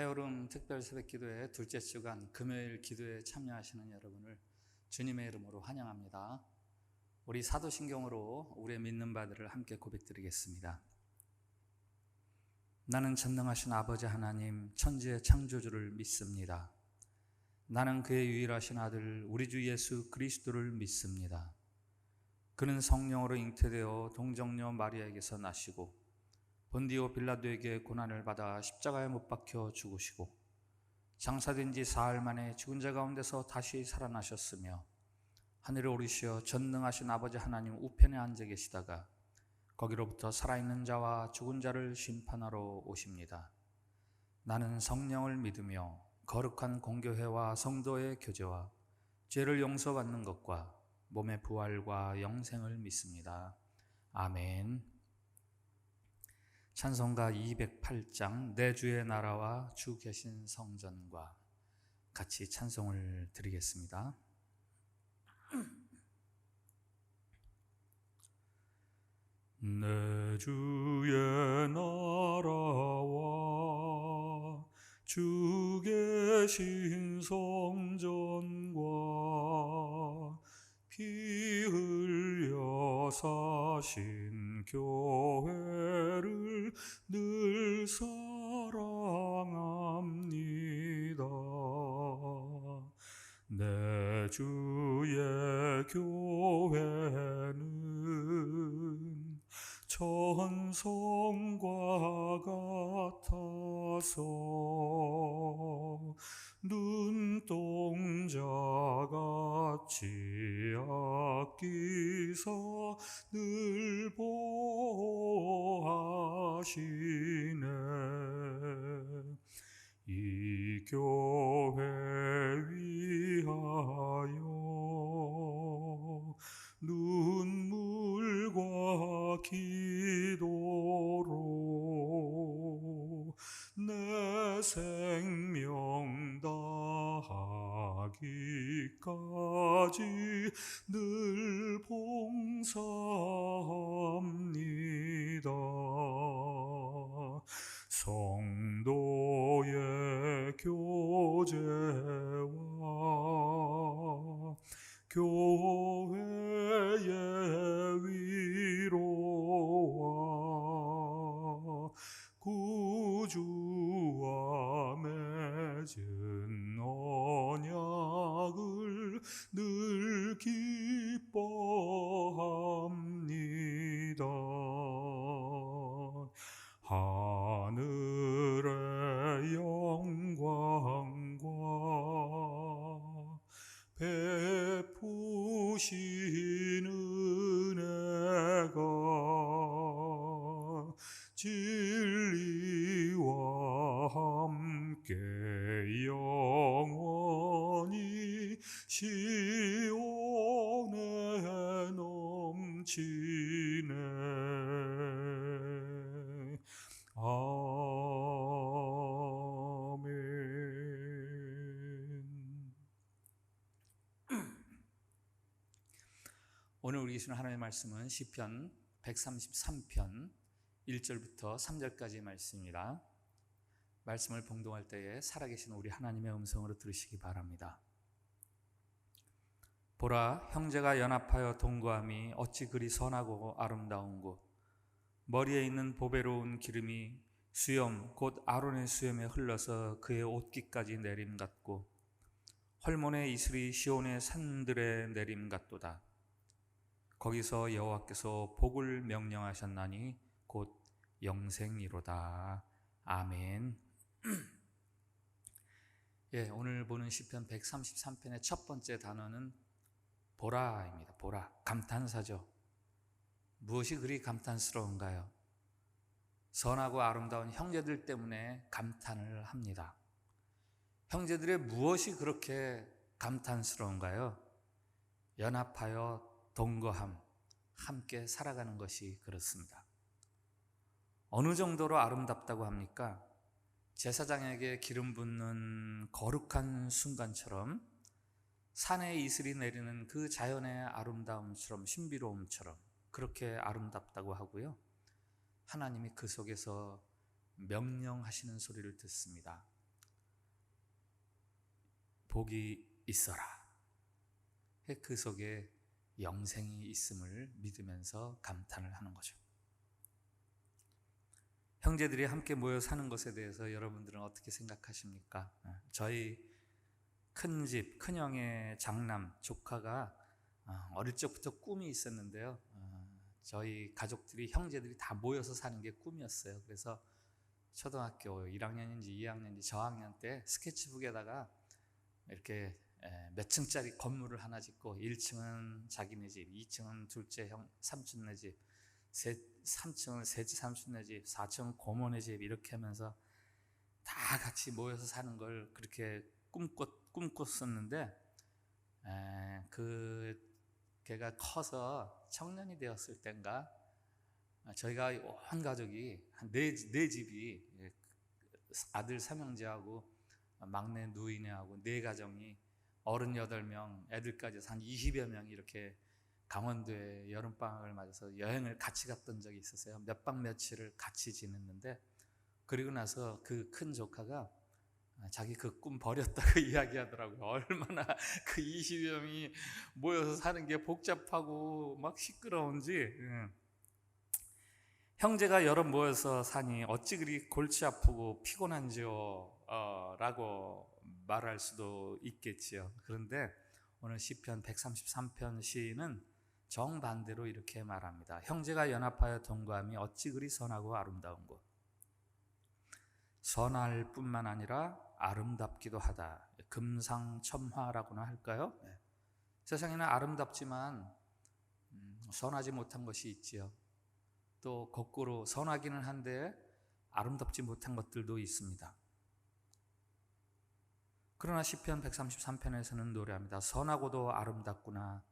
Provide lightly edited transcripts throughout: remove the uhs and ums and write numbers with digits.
해여름 특별 새벽기도회 둘째 주간 금요일 기도에 참여하시는 여러분을 주님의 이름으로 환영합니다. 우리 사도신경으로 우리의 믿는 바들을 함께 고백드리겠습니다. 나는 전능하신 아버지 하나님 천지의 창조주를 믿습니다. 나는 그의 유일하신 아들 우리 주 예수 그리스도를 믿습니다. 그는 성령으로 잉태되어 동정녀 마리아에게서 나시고 본디오 빌라도에게 고난을 받아 십자가에 못 박혀 죽으시고 장사된 지 사흘 만에 죽은 자 가운데서 다시 살아나셨으며 하늘에 오르시어 전능하신 아버지 하나님 우편에 앉아 계시다가 거기로부터 살아있는 자와 죽은 자를 심판하러 오십니다. 나는 성령을 믿으며 거룩한 공교회와 성도의 교제와 죄를 용서받는 것과 몸의 부활과 영생을 믿습니다. 아멘. 찬송가 208장 내 주의 나라와 주 계신 성전과 같이 찬송을 드리겠습니다. 내 주의 나라와 주 계신 성전과 피 흘려 사신 교회를 늘 사랑합니다. 내 주의 교회는 천성과 같아서 눈동자같이 아끼사 늘 보호하시네. 이 교회 위하여 눈물과 기도로 내 생명 다하기까지 늘 봉사합니다. 성도의 교제와 교회의 위로와 구주와 맺은 언약을 늘 기뻐합니다. 하늘의 영광과 베푸신 은혜가 진리와 함께 영원히 시온에 넘치네. 오늘 우리 주시는 하나님의 말씀은 시편 133편 1절부터 3절까지의 말씀입니다. 말씀을 봉독할 때에 살아계신 우리 하나님의 음성으로 들으시기 바랍니다. 보라, 형제가 연합하여 동거함이 어찌 그리 선하고 아름다운고, 머리에 있는 보배로운 기름이 수염 곧 아론의 수염에 흘러서 그의 옷깃까지 내림 같고, 헐몬의 이슬이 시온의 산들에 내림 같도다. 거기서 여호와께서 복을 명령하셨나니 곧 영생이로다. 아멘. 오늘 보는 시편 133편의 첫 번째 단어는 보라입니다. 보라, 감탄사죠. 무엇이 그리 감탄스러운가요? 선하고 아름다운 형제들 때문에 감탄을 합니다. 형제들의 무엇이 그렇게 감탄스러운가요? 연합하여 동거함, 함께 살아가는 것이 그렇습니다. 어느 정도로 아름답다고 합니까? 제사장에게 기름 붓는 거룩한 순간처럼, 산에 이슬이 내리는 그 자연의 아름다움처럼, 신비로움처럼 그렇게 아름답다고 하고요. 하나님이 그 속에서 명령하시는 소리를 듣습니다. 복이 있어라. 그 속에 영생이 있음을 믿으면서 감탄을 하는 거죠. 형제들이 함께 모여 사는 것에 대해서 여러분들은 어떻게 생각하십니까? 저희 큰집, 큰형의 장남, 조카가 어릴 적부터 꿈이 있었는데요. 저희 가족들이, 형제들이 다 모여서 사는 게 꿈이었어요. 그래서 초등학교 1학년인지 2학년인지 저학년 때 스케치북에다가 이렇게 몇 층짜리 건물을 하나 짓고 1층은 자기네 집, 2층은 둘째 형, 삼촌네 집, 3층은 셋째 삼촌네 집, 4층은 고모네 집, 이렇게 하면서 다 같이 모여서 사는 걸 그렇게 꿈꿨었는데, 걔가 커서 청년이 되었을 땐가 저희가 온 가족이 한 네 집이, 아들 3형제하고 막내 누이네하고 네 가정이 어른 8명, 애들까지 해서 한 20여 명이 이렇게 강원도에 여름방학을 맞아서 여행을 같이 갔던 적이 있었어요. 몇 박 며칠을 같이 지냈는데, 그리고 나서 그 큰 조카가 자기 그 꿈 버렸다고 이야기하더라고요. 얼마나 그 20여 명이 모여서 사는 게 복잡하고 막 시끄러운지. 형제가 여러 모여서 사니 어찌 그리 골치 아프고 피곤한지요? 라고 말할 수도 있겠지요. 그런데 오늘 시편 133편 시인은 정반대로 이렇게 말합니다. 형제가 연합하여 동거함이 어찌 그리 선하고 아름다운고. 선할 뿐만 아니라 아름답기도 하다. 금상첨화라고나 할까요? 세상에는 아름답지만 선하지 못한 것이 있지요. 또 거꾸로 선하기는 한데 아름답지 못한 것들도 있습니다. 그러나 시편 133편에서는 노래합니다. 선하고도 아름답구나.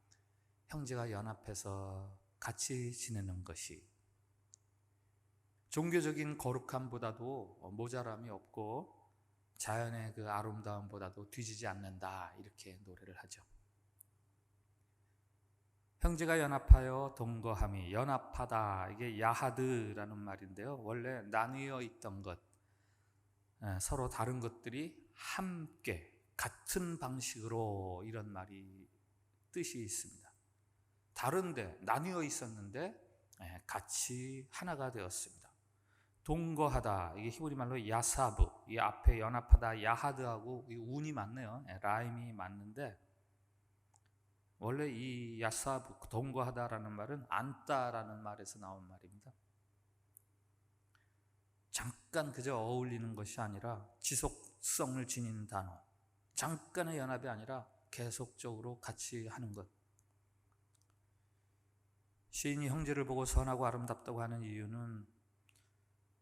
형제가 연합해서 같이 지내는 것이. 종교적인 거룩함보다도 모자람이 없고 자연의 그 아름다움보다도 뒤지지 않는다, 이렇게 노래를 하죠. 형제가 연합하여 동거함이, 연합하다, 이게 야하드라는 말인데요. 원래 나뉘어 있던 것, 서로 다른 것들이 함께 같은 방식으로, 이런 말이 뜻이 있습니다. 다른데 나뉘어 있었는데 같이 하나가 되었습니다. 동거하다, 이게 히브리 말로 야사브, 이 앞에 연합하다 야하드하고 운이 맞네요. 라임이 맞는데, 원래 이 야사브, 동거하다라는 말은 앉다라는 말에서 나온 말입니다. 잠깐 그저 어울리는 것이 아니라 지속성을 지닌 단어, 잠깐의 연합이 아니라 계속적으로 같이 하는 것. 시인이 형제를 보고 선하고 아름답다고 하는 이유는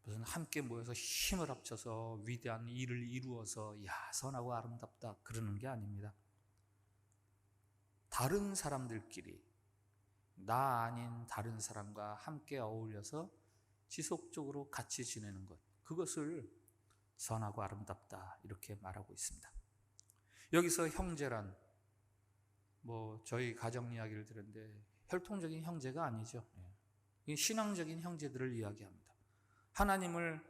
무슨 함께 모여서 힘을 합쳐서 위대한 일을 이루어서 선하고 아름답다 그러는 게 아닙니다. 다른 사람들끼리, 나 아닌 다른 사람과 함께 어울려서 지속적으로 같이 지내는 것, 그것을 선하고 아름답다 이렇게 말하고 있습니다. 여기서 형제란 저희 가정 이야기를 들었는데 혈통적인 형제가 아니죠. 신앙적인 형제들을 이야기합니다. 하나님을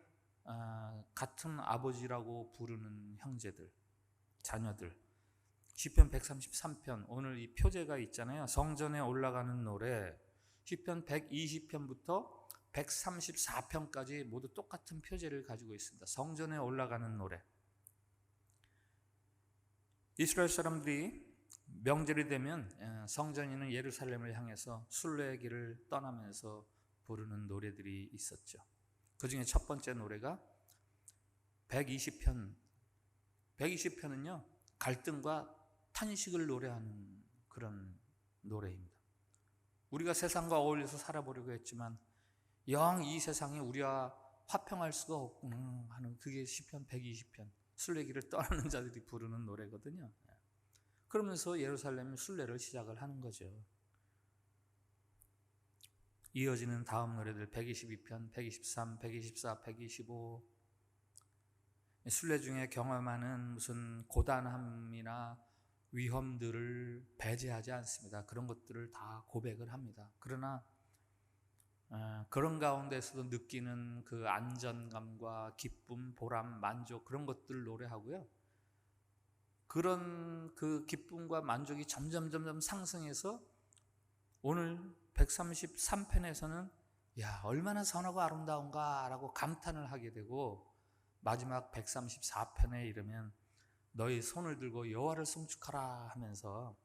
같은 아버지라고 부르는 형제들, 자녀들. 시편 133편, 오늘 이 표제가 있잖아요. 성전에 올라가는 노래, 시편 120편부터 134편까지 모두 똑같은 표제를 가지고 있습니다. 성전에 올라가는 노래. 이스라엘 사람들이 명절이 되면 성전이 있는 예루살렘을 향해서 순례의 길을 떠나면서 부르는 노래들이 있었죠. 그 중에 첫 번째 노래가 120편. 120편은요, 갈등과 탄식을 노래하는 그런 노래입니다. 우리가 세상과 어울려서 살아보려고 했지만 영 이 세상이 우리와 화평할 수가 없구나 하는, 그게 시편 120편, 순례길을 떠나는 자들이 부르는 노래거든요. 그러면서 예루살렘 순례를 시작을 하는 거죠. 이어지는 다음 노래들 122편, 123, 124, 125. 순례 중에 경험하는 무슨 고단함이나 위험들을 배제하지 않습니다. 그런 것들을 다 고백을 합니다. 그러나 그런 가운데서도 느끼는 그 안전감과 기쁨, 보람, 만족, 그런 것들을 노래하고요. 그런 그 기쁨과 만족이 점점 상승해서 오늘 133편에서는 야, 얼마나 선하고 아름다운가 라고 감탄을 하게 되고, 마지막 134편에 이르면 너희 손을 들고 여호와를 송축하라 하면서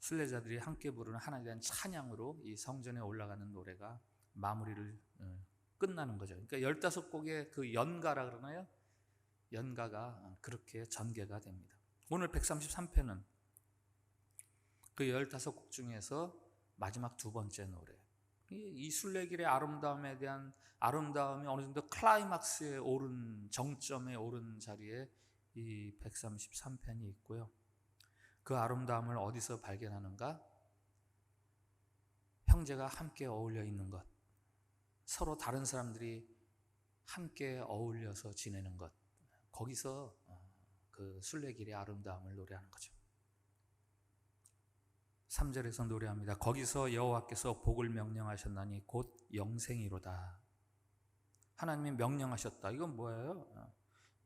순례자들이 함께 부르는 하나님에 대한 찬양으로 이 성전에 올라가는 노래가 마무리를 끝나는 거죠. 그러니까 15곡의 그 연가라 그러나요? 연가가 그렇게 전개가 됩니다. 오늘 133편은 그 15곡 중에서 마지막 두 번째 노래, 이 순례길의 아름다움에 대한 아름다움이 어느 정도 클라이막스에 오른, 정점에 오른 자리에 이 133편이 있고요. 그 아름다움을 어디서 발견하는가? 형제가 함께 어울려 있는 것, 서로 다른 사람들이 함께 어울려서 지내는 것, 거기서 그 순례길의 아름다움을 노래하는 거죠. 3절에서 노래합니다. 거기서 여호와께서 복을 명령하셨나니 곧 영생이로다. 하나님이 명령하셨다. 이건 뭐예요?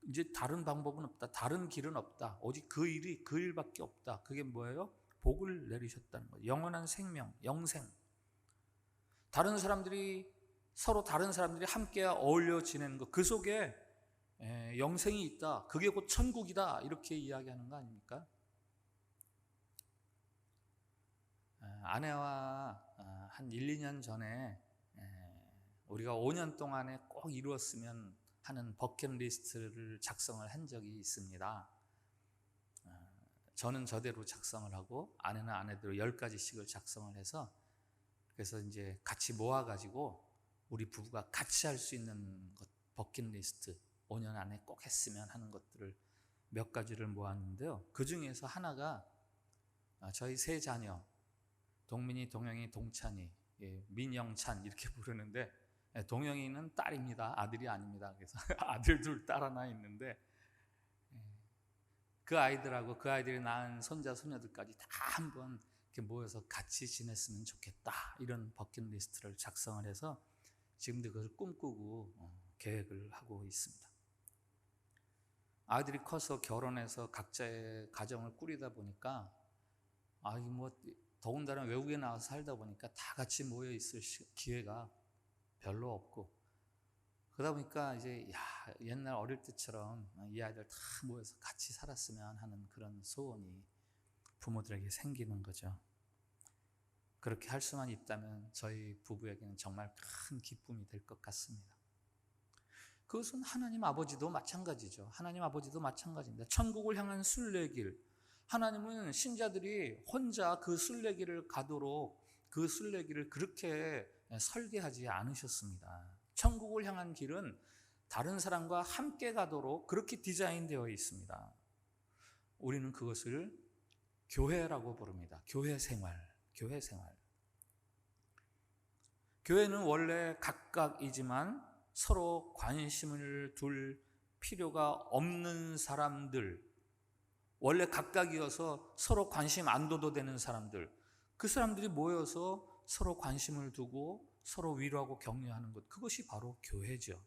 이제 다른 방법은 없다. 다른 길은 없다. 오직 그 일밖에 없다. 그게 뭐예요? 복을 내리셨다는 거예요. 영원한 생명, 영생. 다른 사람들이, 서로 다른 사람들이 함께 어울려 지내는 것, 그 속에 영생이 있다. 그게 곧 천국이다. 이렇게 이야기하는 거 아닙니까? 아내와 한 1, 2년 전에 우리가 5년 동안에 꼭 이루었으면 하는 버킷리스트를 작성을 한 적이 있습니다. 저는 저대로 작성을 하고 아내는 아내대로 10가지씩을 작성을 해서, 그래서 이제 같이 모아가지고 우리 부부가 같이 할 수 있는 것, 버킷리스트 5년 안에 꼭 했으면 하는 것들을 몇 가지를 모았는데요. 그 중에서 하나가 저희 세 자녀, 동민이, 동영이, 동찬이, 민영찬 이렇게 부르는데, 동영이는 딸입니다. 아들이 아닙니다. 그래서 아들 둘, 딸 하나 있는데, 그 아이들하고 그 아이들이 낳은 손자, 손녀들까지 다 한번 이렇게 모여서 같이 지냈으면 좋겠다, 이런 버킷리스트를 작성을 해서 지금도 그것을 꿈꾸고 계획을 하고 있습니다. 아이들이 커서 결혼해서 각자의 가정을 꾸리다 보니까 더군다나 외국에 나와서 살다 보니까 다 같이 모여 있을 기회가 별로 없고, 그러다 보니까 이제 옛날 어릴 때처럼 이 아이들 다 모여서 같이 살았으면 하는 그런 소원이 부모들에게 생기는 거죠. 그렇게 할 수만 있다면 저희 부부에게는 정말 큰 기쁨이 될 것 같습니다. 그것은 하나님 아버지도 마찬가지죠. 하나님 아버지도 마찬가지입니다. 천국을 향한 순례길, 하나님은 신자들이 혼자 그 순례길을 가도록 그 순례길을 그렇게 설계하지 않으셨습니다. 천국을 향한 길은 다른 사람과 함께 가도록 그렇게 디자인되어 있습니다. 우리는 그것을 교회라고 부릅니다. 교회 생활. 교회는 원래 각각이지만 서로 관심을 둘 필요가 없는 사람들, 원래 각각이어서 서로 관심 안 둬도 되는 사람들, 그 사람들이 모여서 서로 관심을 두고 서로 위로하고 격려하는 것, 그것이 바로 교회죠.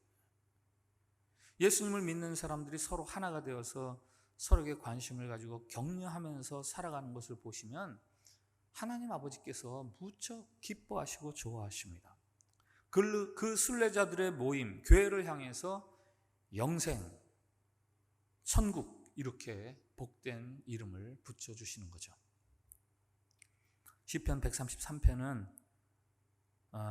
예수님을 믿는 사람들이 서로 하나가 되어서 서로에게 관심을 가지고 격려하면서 살아가는 것을 보시면 하나님 아버지께서 무척 기뻐하시고 좋아하십니다. 그 순례자들의 모임, 교회를 향해서 영생, 천국, 이렇게 복된 이름을 붙여주시는 거죠. 시편 133편은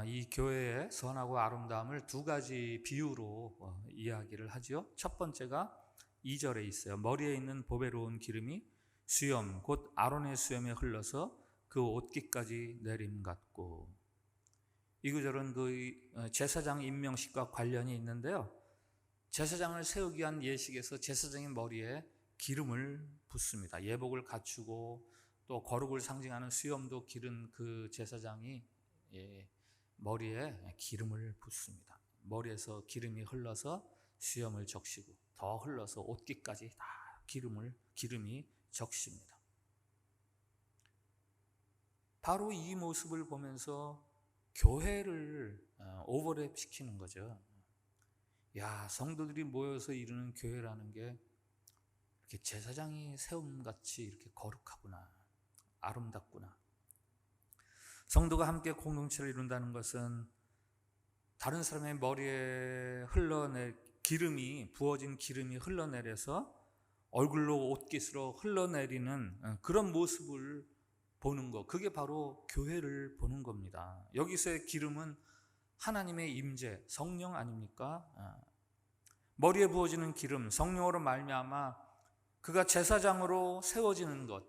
이 교회의 선하고 아름다움을 두 가지 비유로 이야기를 하죠. 첫 번째가 2절에 있어요. 머리에 있는 보배로운 기름이 수염, 곧 아론의 수염에 흘러서 그 옷깃까지 내림 같고. 이 구절은 그 제사장 임명식과 관련이 있는데요. 제사장을 세우기 위한 예식에서 제사장의 머리에 기름을 붓습니다. 예복을 갖추고 또 거룩을 상징하는 수염도 기른 그 제사장이 머리에 기름을 붓습니다. 머리에서 기름이 흘러서 수염을 적시고 더 흘러서 옷깃까지 다 기름이 적십니다. 바로 이 모습을 보면서 교회를 오버랩 시키는 거죠. 성도들이 모여서 이루는 교회라는 게 이렇게 제사장이 세움같이 이렇게 거룩하구나, 아름답구나. 성도가 함께 공동체를 이룬다는 것은 다른 사람의 머리에 기름이 부어진 기름이 흘러내려서 얼굴로 옷깃으로 흘러내리는 그런 모습을 보는 것, 그게 바로 교회를 보는 겁니다. 여기서의 기름은 하나님의 임재, 성령 아닙니까? 머리에 부어지는 기름, 성령으로 말미암아 그가 제사장으로 세워지는 것.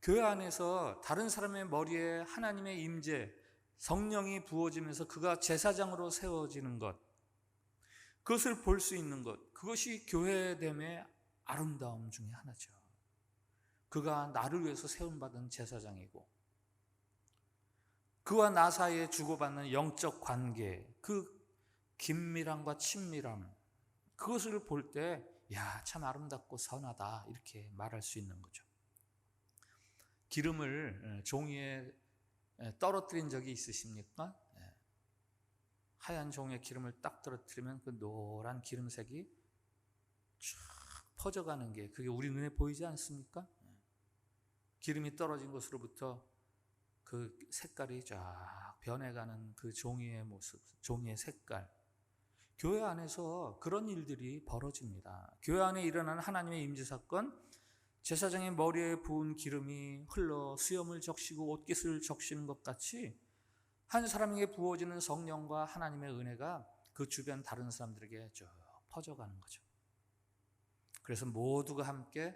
교회 안에서 다른 사람의 머리에 하나님의 임재, 성령이 부어지면서 그가 제사장으로 세워지는 것, 그것을 볼 수 있는 것, 그것이 교회됨의 아름다움 중에 하나죠. 그가 나를 위해서 세움받은 제사장이고, 그와 나 사이에 주고받는 영적 관계, 그 긴밀함과 친밀함, 그것을 볼 때 야, 참 아름답고 선하다, 이렇게 말할 수 있는 거죠. 기름을 종이에 떨어뜨린 적이 있으십니까? 하얀 종이에 기름을 딱 떨어뜨리면 그 노란 기름색이 쫙 퍼져가는 게, 그게 우리 눈에 보이지 않습니까? 기름이 떨어진 곳으로부터 그 색깔이 쫙 변해가는 그 종이의 모습, 종이의 색깔. 교회 안에서 그런 일들이 벌어집니다. 교회 안에 일어나는 하나님의 임재 사건, 제사장의 머리에 부은 기름이 흘러 수염을 적시고 옷깃을 적시는 것 같이 한 사람에게 부어지는 성령과 하나님의 은혜가 그 주변 다른 사람들에게 쭉 퍼져가는 거죠. 그래서 모두가 함께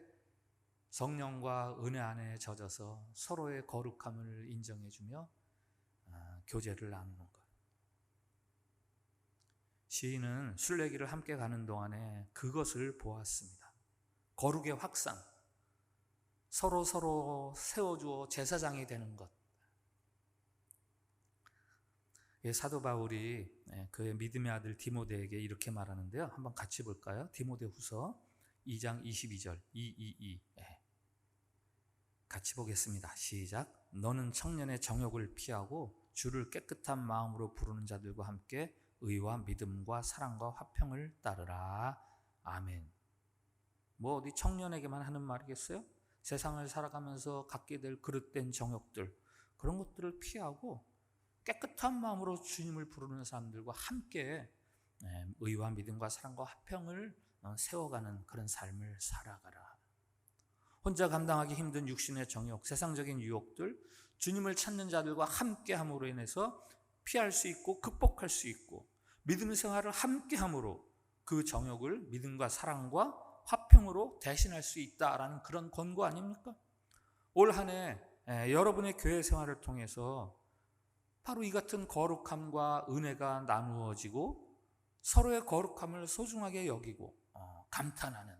성령과 은혜 안에 젖어서 서로의 거룩함을 인정해주며 교제를 나누는 것. 시인은 순례길을 함께 가는 동안에 그것을 보았습니다. 거룩의 확산, 서로 세워주어 제사장이 되는 것. 사도 바울이 그의 믿음의 아들 디모데에게 이렇게 말하는데요. 한번 같이 볼까요? 디모데후서 2장 22절, 222. 같이 보겠습니다. 시작. 너는 청년의 정욕을 피하고 주를 깨끗한 마음으로 부르는 자들과 함께 의와 믿음과 사랑과 화평을 따르라. 아멘. 뭐 어디 청년에게만 하는 말이겠어요? 세상을 살아가면서 갖게 될 그릇된 정욕들, 그런 것들을 피하고 깨끗한 마음으로 주님을 부르는 사람들과 함께 의와 믿음과 사랑과 화평을 세워가는 그런 삶을 살아가라. 혼자 감당하기 힘든 육신의 정욕, 세상적인 유혹들, 주님을 찾는 자들과 함께함으로 인해서 피할 수 있고 극복할 수 있고, 믿음 생활을 함께함으로 그 정욕을 믿음과 사랑과 화평으로 대신할 수 있다라는 그런 권고 아닙니까? 올 한 해 여러분의 교회 생활을 통해서 바로 이 같은 거룩함과 은혜가 나누어지고 서로의 거룩함을 소중하게 여기고 감탄하는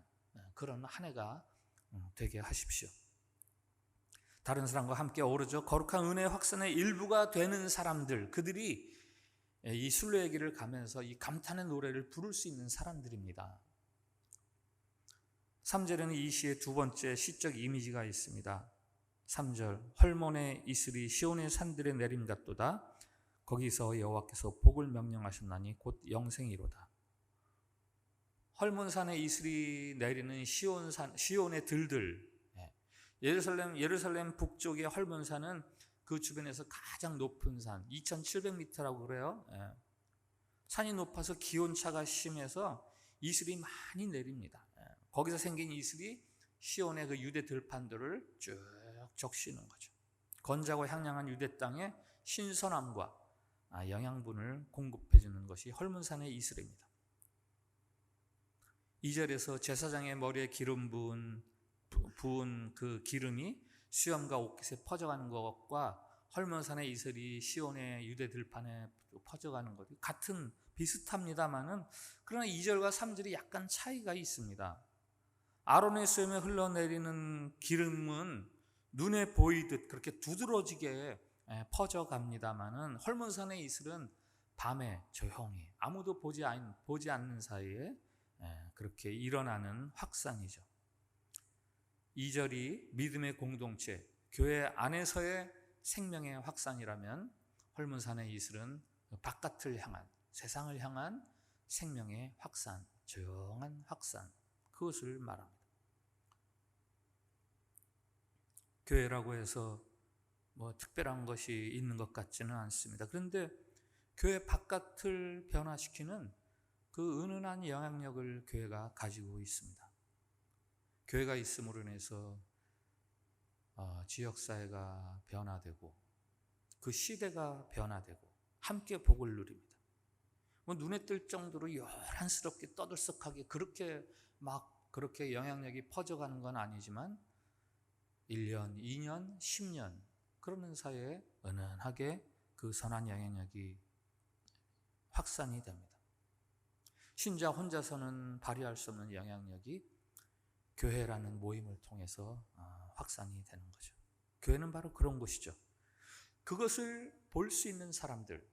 그런 한 해가 되게 하십시오. 다른 사람과 함께 어우러져 거룩한 은혜의 확산의 일부가 되는 사람들, 그들이 이 순례의 길을 가면서 이 감탄의 노래를 부를 수 있는 사람들입니다. 3절에는 이 시의 두 번째 시적 이미지가 있습니다. 3절, 헐몬의 이슬이 시온의 산들에 내림 같도다. 거기서 여호와께서 복을 명령하셨나니 곧 영생이로다. 헐몬산의 이슬이 내리는 시온의 들들, 예루살렘 북쪽의 헐몬산은 그 주변에서 가장 높은 산, 2700m라고 그래요. 산이 높아서 기온차가 심해서 이슬이 많이 내립니다. 거기서 생긴 이슬이 시온의 그 유대 들판들을 쭉 적시는 거죠. 건자고 향량한 유대 땅에 신선함과 영양분을 공급해 주는 것이 헐몬산의 이슬입니다. 2절에서 제사장의 머리에 기름 부은 그 기름이 수염과 옷깃에 퍼져가는 것과 헐몬산의 이슬이 시온의 유대 들판에 퍼져가는 것이 같은 비슷합니다만은, 그러나 2절과 3절이 약간 차이가 있습니다. 아론의 수염에 흘러내리는 기름은 눈에 보이듯 그렇게 두드러지게 퍼져갑니다만은, 헐몬산의 이슬은 밤에 조용히 아무도 보지 않는 사이에 그렇게 일어나는 확산이죠. 2절이 믿음의 공동체, 교회 안에서의 생명의 확산이라면, 헐몬산의 이슬은 바깥을 향한, 세상을 향한 생명의 확산, 조용한 확산, 그것을 말합니다. 교회라고 해서 뭐 특별한 것이 있는 것 같지는 않습니다. 그런데 교회 바깥을 변화시키는 그 은은한 영향력을 교회가 가지고 있습니다. 교회가 있음으로 인해서 지역사회가 변화되고 그 시대가 변화되고 함께 복을 누립니다. 뭐 눈에 뜰 정도로 요란스럽게 떠들썩하게 그렇게 영향력이 퍼져가는 건 아니지만 1년, 2년, 10년 그러는 사이에 은은하게 그 선한 영향력이 확산이 됩니다. 신자 혼자서는 발휘할 수 없는 영향력이 교회라는 모임을 통해서 확산이 되는 거죠. 교회는 바로 그런 곳이죠. 그것을 볼 수 있는 사람들,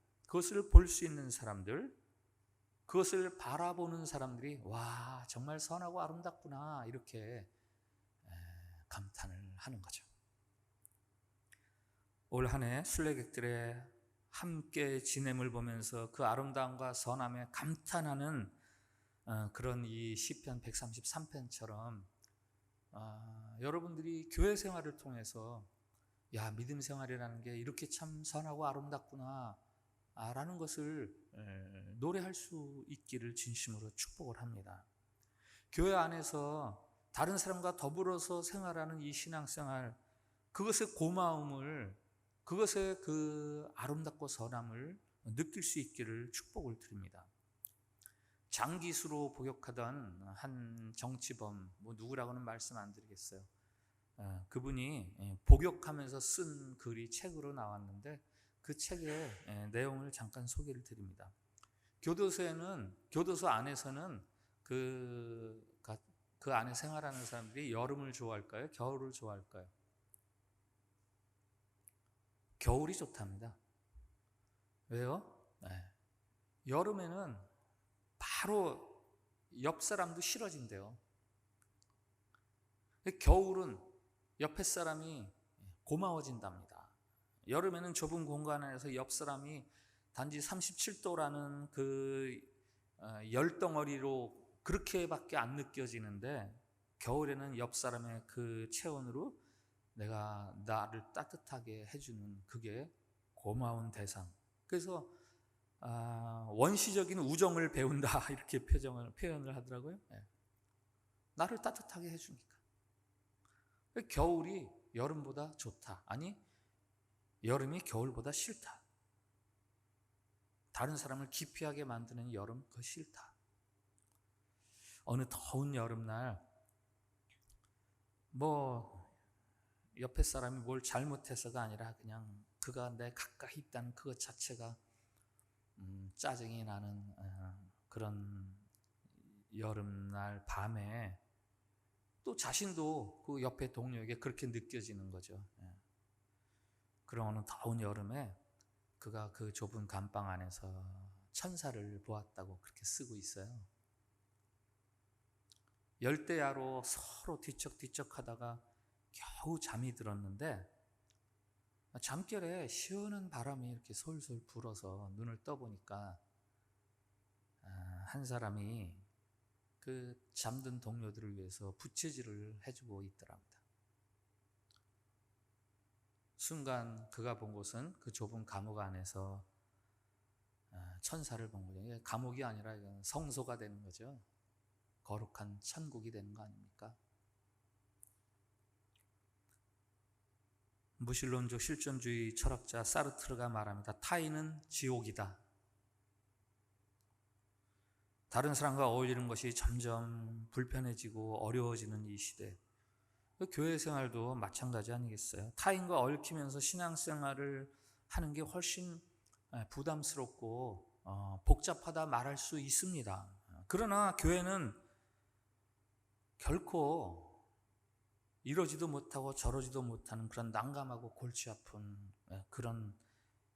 그것을 바라보는 사람들이 와, 정말 선하고 아름답구나 이렇게 감탄을 하는 거죠. 올 한 해 순례객들의 함께 지냄을 보면서 그 아름다움과 선함에 감탄하는 그런 이 시편 133편처럼 여러분들이 교회 생활을 통해서 야, 믿음 생활이라는 게 이렇게 참 선하고 아름답구나 라는 것을 노래할 수 있기를 진심으로 축복을 합니다. 교회 안에서 다른 사람과 더불어서 생활하는 이 신앙생활, 그것의 고마움을, 그것의 그 아름답고 선함을 느낄 수 있기를 축복을 드립니다. 장기수로 복역하던 한 정치범, 뭐 누구라고는 말씀 안 드리겠어요. 그분이 복역하면서 쓴 글이 책으로 나왔는데 그 책의 내용을 잠깐 소개를 드립니다. 교도소 안에서는 그 안에 생활하는 사람들이 여름을 좋아할까요? 겨울을 좋아할까요? 겨울이 좋답니다. 왜요? 여름에는 바로 옆 사람도 싫어진대요. 겨울은 옆에 사람이 고마워진답니다. 여름에는 좁은 공간 안에서 옆 사람이 단지 37도라는 그 열덩어리로 그렇게밖에 안 느껴지는데 겨울에는 옆 사람의 그 체온으로 내가 나를 따뜻하게 해주는 그게 고마운 대상. 그래서 원시적인 우정을 배운다 이렇게 표현을 하더라고요. 나를 따뜻하게 해주니까. 겨울이 여름보다 좋다. 아니, 여름이 겨울보다 싫다. 다른 사람을 기피하게 만드는 여름, 그거 싫다. 어느 더운 여름날 뭐 옆에 사람이 뭘 잘못해서가 아니라 그냥 그가 내 가까이 있다는 그것 자체가 짜증이 나는 그런 여름날 밤에 또 자신도 그 옆에 동료에게 그렇게 느껴지는 거죠. 그런 어느 더운 여름에 그가 그 좁은 감방 안에서 천사를 보았다고 그렇게 쓰고 있어요. 열대야로 서로 뒤척뒤척 하다가 겨우 잠이 들었는데 잠결에 시원한 바람이 이렇게 솔솔 불어서 눈을 떠보니까 한 사람이 그 잠든 동료들을 위해서 부채질을 해주고 있더랍니다. 순간 그가 본 곳은 그 좁은 감옥 안에서 천사를 본 거죠. 감옥이 아니라 성소가 되는 거죠. 거룩한 천국이 되는 거 아닙니까? 무신론적 실존주의 철학자 사르트르가 말합니다. 타인은 지옥이다. 다른 사람과 어울리는 것이 점점 불편해지고 어려워지는 이 시대, 교회 생활도 마찬가지 아니겠어요? 타인과 얽히면서 신앙생활을 하는 게 훨씬 부담스럽고 복잡하다 말할 수 있습니다. 그러나 교회는 결코 이러지도 못하고 저러지도 못하는 그런 난감하고 골치 아픈 그런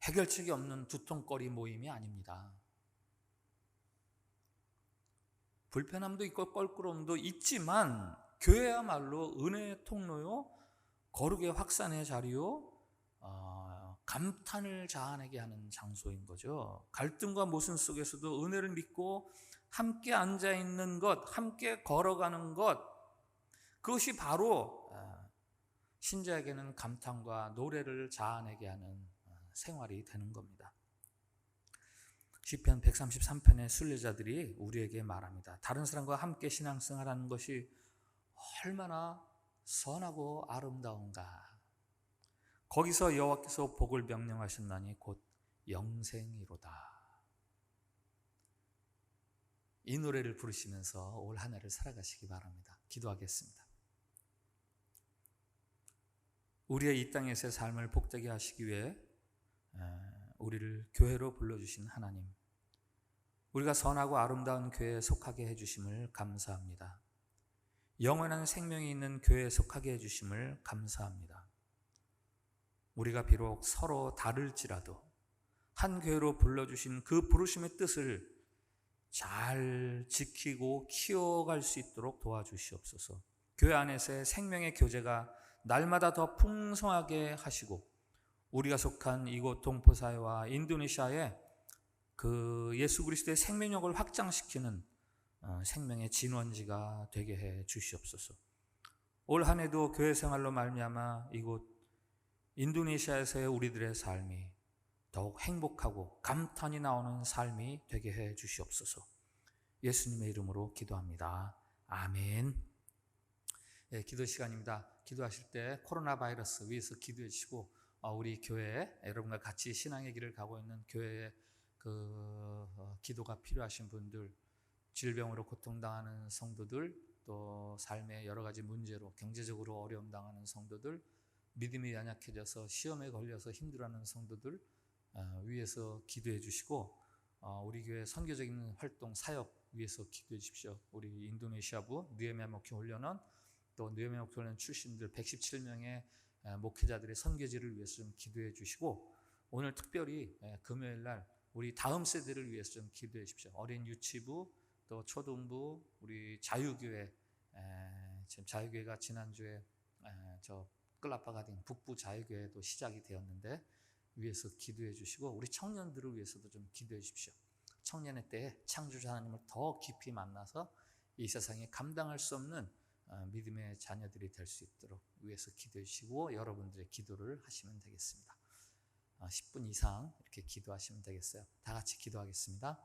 해결책이 없는 두통거리 모임이 아닙니다. 불편함도 있고 껄끄러움도 있지만 교회야말로 은혜의 통로요, 거룩의 확산의 자리요, 감탄을 자아내게 하는 장소인 거죠. 갈등과 모순 속에서도 은혜를 믿고 함께 앉아있는 것, 함께 걸어가는 것, 그것이 바로 신자에게는 감탄과 노래를 자아내게 하는 생활이 되는 겁니다. 시편 133편의 순례자들이 우리에게 말합니다. 다른 사람과 함께 신앙생활하는 것이 얼마나 선하고 아름다운가. 거기서 여호와께서 복을 명령하셨나니 곧 영생이로다. 이 노래를 부르시면서 올 한 해를 살아가시기 바랍니다. 기도하겠습니다. 우리의 이 땅에서의 삶을 복되게 하시기 위해 우리를 교회로 불러주신 하나님, 우리가 선하고 아름다운 교회에 속하게 해주심을 감사합니다. 영원한 생명이 있는 교회에 속하게 해주심을 감사합니다. 우리가 비록 서로 다를지라도 한 교회로 불러주신 그 부르심의 뜻을 잘 지키고 키워갈 수 있도록 도와주시옵소서. 교회 안에서의 생명의 교제가 날마다 더 풍성하게 하시고 우리가 속한 이곳 동포사회와 인도네시아에 그 예수 그리스도의 생명력을 확장시키는 생명의 진원지가 되게 해 주시옵소서. 올 한 해도 교회 생활로 말미암아 이곳 인도네시아에서의 우리들의 삶이 더욱 행복하고 감탄이 나오는 삶이 되게 해 주시옵소서. 예수님의 이름으로 기도합니다. 아멘. 네, 기도 시간입니다. 기도하실 때 코로나 바이러스 위해서 기도해 주시고 우리 교회에 여러분과 같이 신앙의 길을 가고 있는 교회에 기도가 필요하신 분들, 질병으로 고통당하는 성도들, 또 삶의 여러 가지 문제로 경제적으로 어려움 당하는 성도들, 믿음이 연약해져서 시험에 걸려서 힘들어하는 성도들 위해서 기도해 주시고 우리 교회 선교적인 활동 사역 위해서 기도해 주십시오. 우리 인도네시아부 느헤미야 목회 훈련원, 또 느헤미야 목회 훈련 출신들 117명의 목회자들의 선교지를 위해서 좀 기도해 주시고, 오늘 특별히 금요일 날 우리 다음 세대를 위해서 좀 기도해 주십시오. 어린 유치부, 또 초등부, 우리 자유교회, 지금 자유교회가 지난주에 저 클라파가딩 북부 자유교회도 시작이 되었는데 위해서 기도해 주시고, 우리 청년들을 위해서도 좀 기도해 주십시오. 청년의 때에 창조주 하나님을 더 깊이 만나서 이 세상에 감당할 수 없는 믿음의 자녀들이 될 수 있도록 위해서 기도해 주시고, 여러분들의 기도를 하시면 되겠습니다. 10분 이상 이렇게 기도하시면 되겠어요. 다 같이 기도하겠습니다.